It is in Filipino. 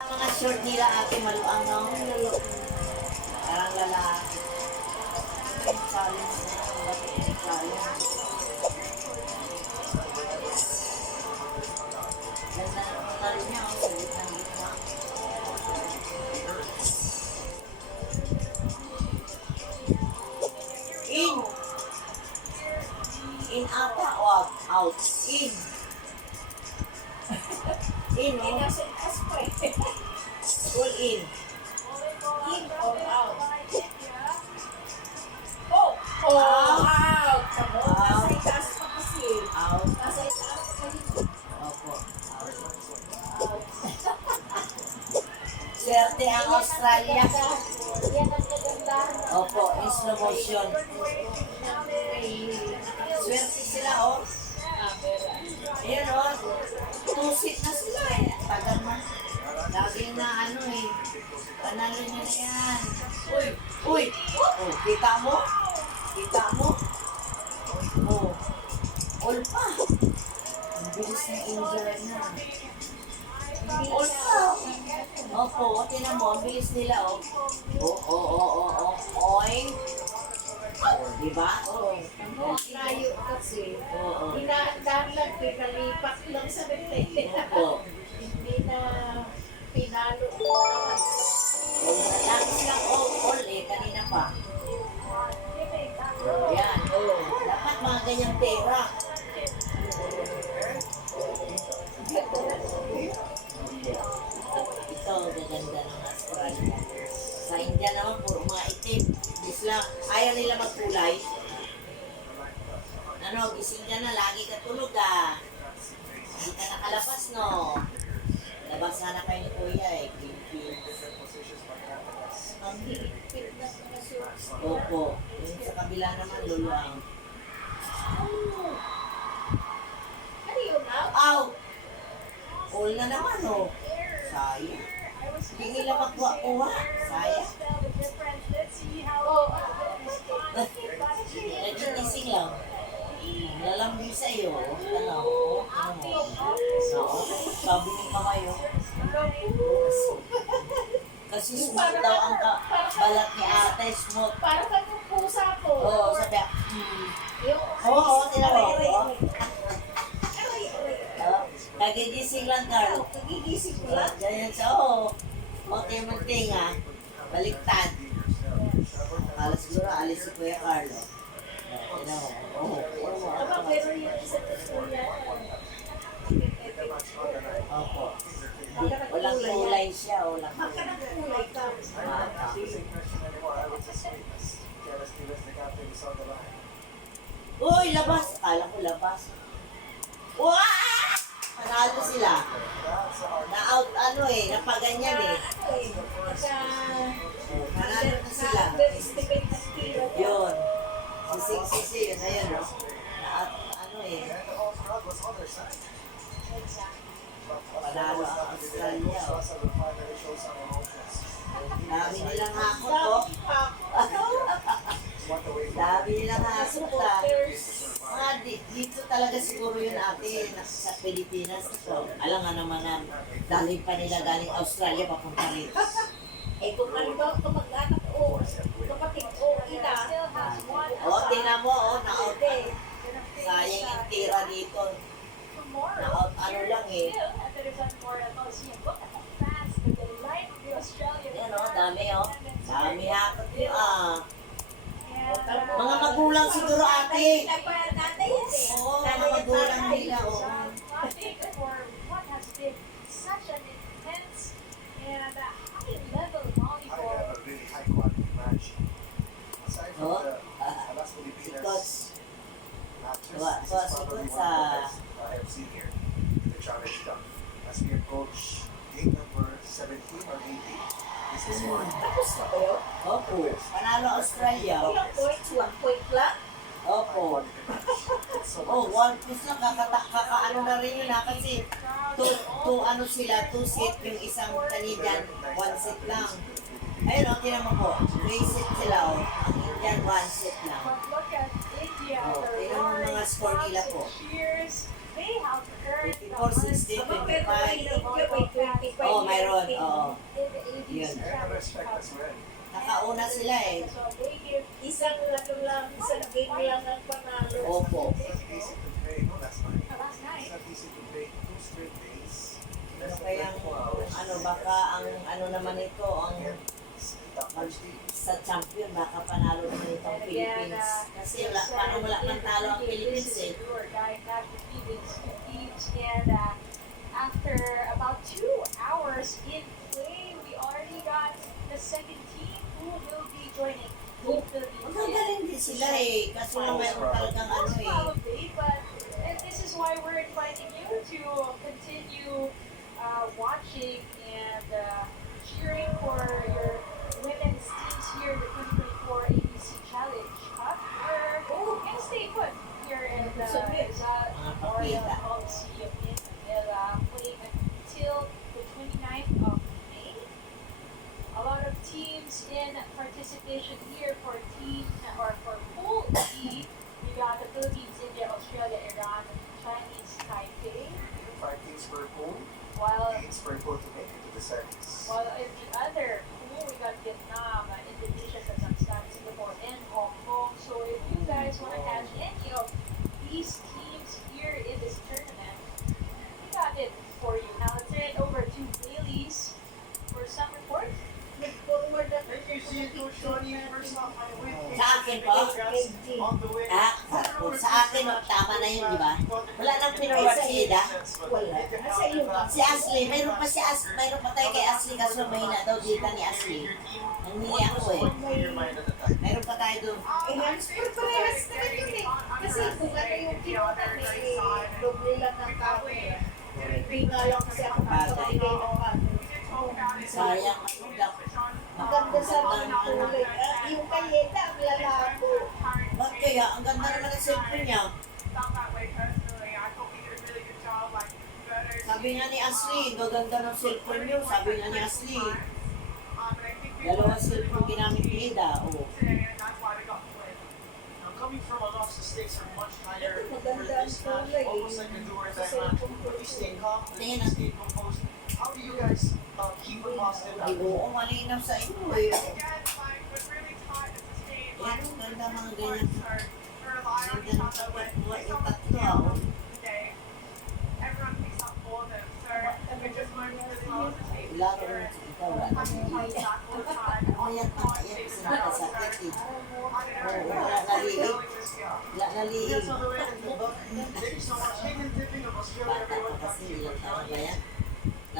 Mga short nila ate maluang no? Parang lalaki. Challenge na yung bakit challenge. Ganda naman na rin niya. Ang salit ng gitna. In! In ata o out? In! In, no? Full in. In or out? Out. Out! Tamo, Out. nasa itaas pa kasi. Out. Nasa itaas pa rin. Opo. Out. Out. Swerte ang Australia. Yan ang kagandahan. Opo, in slow motion. Swerte sila, oh. Ayan, oh. Two-seat na sila, eh. Tagal na. Lagi na, ano, eh. Panalo nyo na yan. Uy! Uy! Oh, kita mo? Kita mo? Oh. All pa. Ang bilis ng injury na. All pa. Opo, tinan mo, ang bilis nila, oh. Oing. Diba? Oo. Layo kasi. Oo. Inaandar lang, pinalipak lang sa bete. Opo. Hindi na pinalo. Lagi silang all eh, kanina pa. Yan, dapat mga ganyang pera. Ito, gaganda ng Australia. Sa India naman, puro mga itim. Isla, ayaw nila magkulay. Ano, gising ka na, lagi ka tulog ah. Hindi ka nakalabas, no? Labas sana kayo ni Kuya eh. Ang higpit na mga shorts. Opo. Yung sa kabila naman, luluang. Ano yun, out? Aw! All na naman, oh. Sayang. Hindi nila magkuha-kuha. Sayang. Oh, Nagigising lang. Lalambing sa iyo. Ano? Oo. Sabi ni kayo. Kasi smooth daw ang balat ni ate. Smooth. parang kang pusa ko. Oo, sabi niya. Yung, Oo, tinawa ko. Aray. Nagigising lang, Carl. Nagigising ko lang. Ganyan siya, oo. Munting-munting ha. Baliktad. Akala siguro alis si Kuya Carlo. Oo. Aba, pero yung isa ko yan. Opo. Walang kulay siya, walang Baka nagkulay ka. Uy, labas! Akala ko labas. Wah! Panalo sila. Na-out ano eh, napaganyan eh. Panalo na sila. Underestimate ng tiro. Yun. Sising-sisi, yun na yun. No? Na-out ano eh. Panalo ang Australia. Oh. Dami nilang hakot oh. Dami nilang hakot ah. Mga dito talaga siguro yun ate sa Pilipinas. So, alam nga naman na daling pa nila galing Australia papunta rito. Eh kung ano ba kamag-anak o kapatid o ina. O, tingnan mo, na-out eh. Sayang yung tira dito. Na-out ano lang eh. Yan o, dami o. Dami hakot yun ah. Mga magulang siguro ate. Oo, mga magulang nila o. Oh, si Coach. Tuwa si Coach sa... That's your coach, gate number 17 or 18. This is for Tapos na kayo? Opo, panalo Australia. Ilang points? 1 point lang? Opo. Oh, one piece lang, kakaano na rin yun ha, kasi two ano sila, two seat, yung isang Canadian, one seat lang. Ayun o, tinan mo po, 3 seat sila o, ang Indian, 1 seat lang. Oh, tinan mo mga score nila po. they have earned the 54, 60, hearts of 25. the volleyball fans Oh, mayroon. Oo. in the ABC Yun. And Challenge respect Cup. as well. Nakauna sila eh. So they give Isang game lang ang panalo. Opo. It's not easy to play, no, last night. last night. It's not easy to play 2 straight days. Ano Less than kayang, 24 hours. ano baka ang ano naman ito, ang Again, it's top match team. sa champion, baka panalo naman itong Philippines. Kasi wala, paano wala man talo ang Philippines eh. And after about 2 hours in play, we already got the second team who will be joining the Philippines. Magagaling din sila eh. Kasi lang mayroon talagang ano Most eh. probably, but and this is why we're inviting you to continue watching and cheering for your women's teams here in the 2024 ABC Challenge Cup. We're gonna stay put here in the Rizal Memorial Coliseum in Manila, playing until the 29th of May. A lot of teams in participation here for team or for Pool E. We got the Philippines, India, Australia, Iran, Chinese Taipei. 5 teams per pool, While 8 teams per pool to make it to the semis. while in the other pool we got Vietnam, Indonesia, Kazakhstan, Singapore, and Hong Kong. So if you guys want to catch any of these teams here in this tournament, we got it for you. Now let's turn it over to Bailey's for some reports. Nag-forward ako. Thank you, see you, Coach Tony. First off, my win. Sa akin po? On the way. Kung sa akin, tama na yun, di ba? Wala nang pinaward si Ida. Wala. Nasa iyo ba? Si Ashley, mayroon pa si Ashley, mayroon pa tayo kay Ashley kaso mahina daw dita ni Ashley. Nangihi ako eh. Mayroon pa tayo doon. Eh, halos parehas naman yun eh. Kasi kung ano yung kinutan eh, doble lang ng camera. Hindi nga lang kasi ako nakapagigay ng camera. Sayang ako daw. Maganda sa mga kulay. Yung kayeta, ang lalabo. Ba't kaya? Ang ganda naman ng cellphone niya. Sabi nga ni Ashley, gaganda ng cellphone niyo. Sabi nga ni Ashley. Dalawang cellphone ginamit ni Ida. Oh. Coming from a loss, the stakes are much higher for Maganda ang this match. kulay. Almost like a do or die match. But you stay confident, Tingin you stay composed. How do you guys keep a positive Ay, outlook? oo, malinaw sa inyo eh. Yan, ang ganda mga ganyan. Ganda ng pagkakuha yung tatlo ah. Oh. Laro rin si ikaw. Ayan pa, ayan kasi nakasakit eh. Oo, wala naliig. Wala naliig. Thank you so much. Hayden Tipping of Australia. Bata pa kasi, ilang taon ba yan?